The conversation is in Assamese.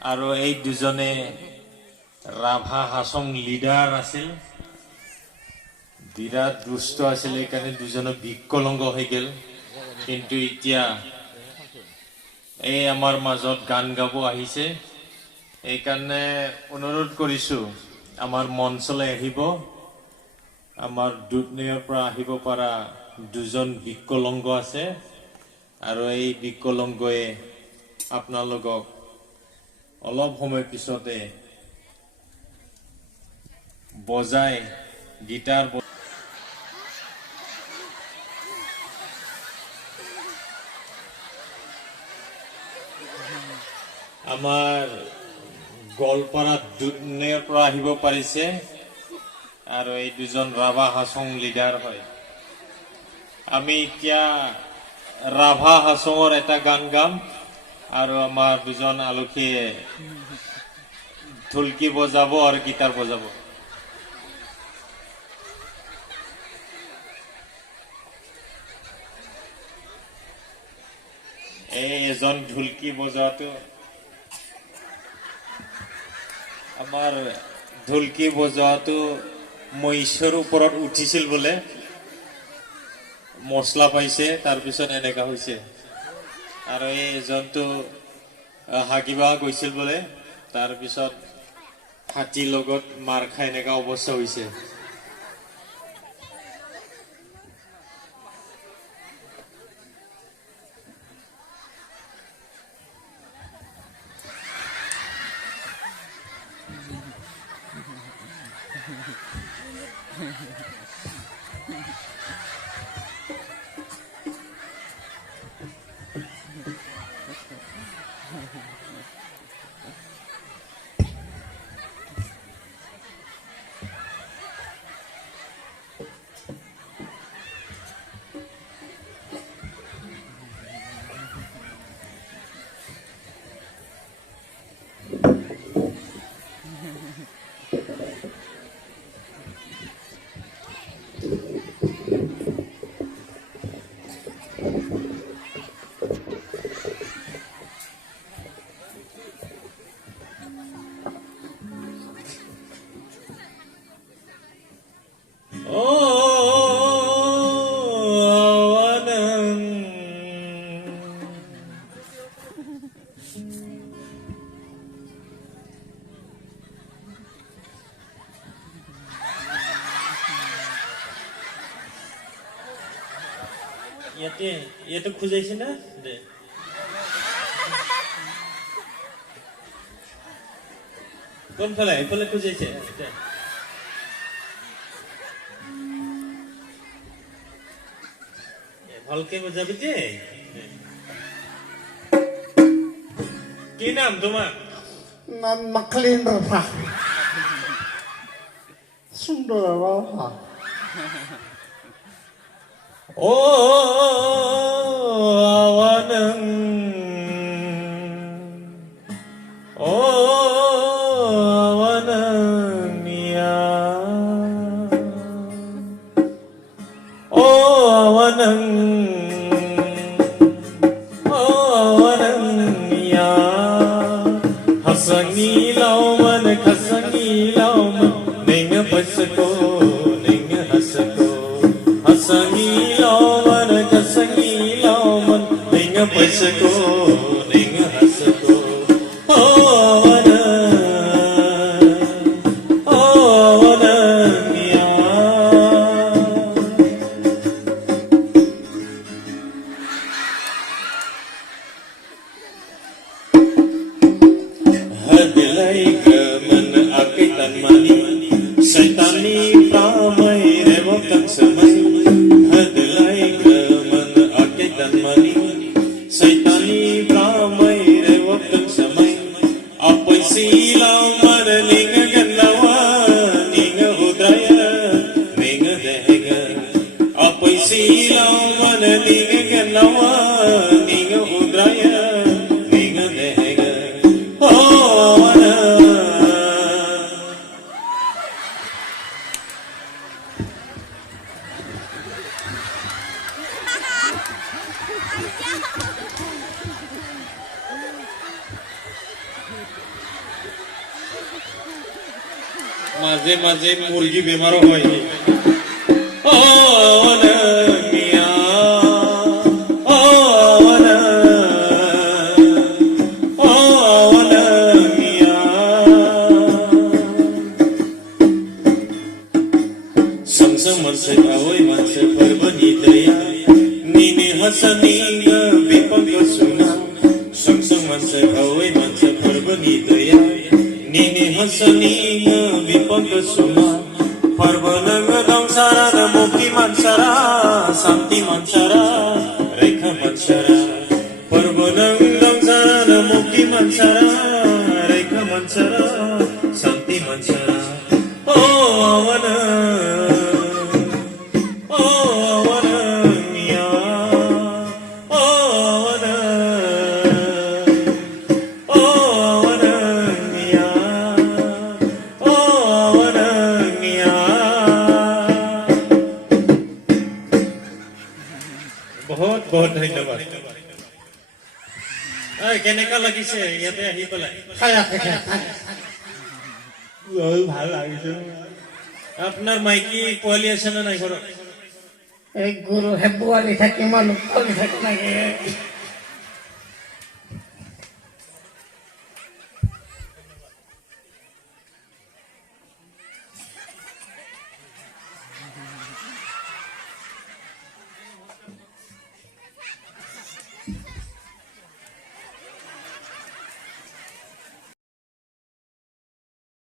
আৰু এই দুজনে ৰাভা হাছং লিডাৰ আছিল বিৰাট দুষ্ট আছিল এইকাৰণে দুজনে বিকলংগ হৈ গেল কিন্তু এতিয়া এই আমাৰ মাজত গান গাব আহিছে এইকাৰণে অনুৰোধ কৰিছো আমাৰ মঞ্চলৈ আহিব আমাৰ দুধনৈৰ পৰা আহিব পৰা দুজন বিকলংগ আছে আৰু এই বিকলংগয়ে আপোনালোকক অলপ সময় পিছতে বজাই গিটাৰ আমাৰ গোৱালপাৰা দুধনৈৰ পৰা আহিব পাৰিছে আৰু এই দুজন ৰাভা হাছং লিডাৰ হয় আমি এতিয়া ৰাভা হাছঙৰ এটা গান গাম আৰু আমাৰ দুজন আলহীয়ে ঢোলকি বজাব আৰু গিটাৰ বজাব এই এজন ঢোলকি বজাওৱাটো আমাৰ ঢোলকি বজাওৱাটো মহিষৰ ওপৰত উঠিছিল বোলে মছলা পাইছে তাৰপিছত এনেকা হৈছে আৰু এই এজনটো হাগিবা গৈছিল বোলে তাৰপিছত হাতীৰ লগত মাৰ খাই এনেকা অৱস্থা হৈছে ইয়াতে খুজাইছে না দে কোনফালে এইফালে খুজাইছে ভালকে বুজাবি যে কি নাম তোমার নাম মাকলিন রাভা সুন্দর রাভা 오 아와는 오 아와는 미야 오 아와는 미야 하상이 라오만 가상이 라오만 내가 벌써고 내가 하서고 하상이 라오만 가상이 라오만 내가 벌써고 내가 하서고 오와는 미야 हद लाई মাজে মাজে মুৰ্গী বেমাৰো হয় Manse away manse parbani daya nini hasani bipang kasuna sang manse away manse parbani daya nini hasani bipang kasuna parbanang dangsara mukti mansara santi mansara rekha mansara parbanang dangsara mukti mansara rekha mansara santi mansara oh awana बहुत बहुत धन्यवाद কেনেকা লাগিছে ইয়াতে আহি পেলাই ভাল লাগিছে আপোনাৰ মাইকী পোৱালি আছে নে নাই ঘৰত এই গৰু হে পোৱালি থাকি মানুহ পোৱালি থাকি লাগে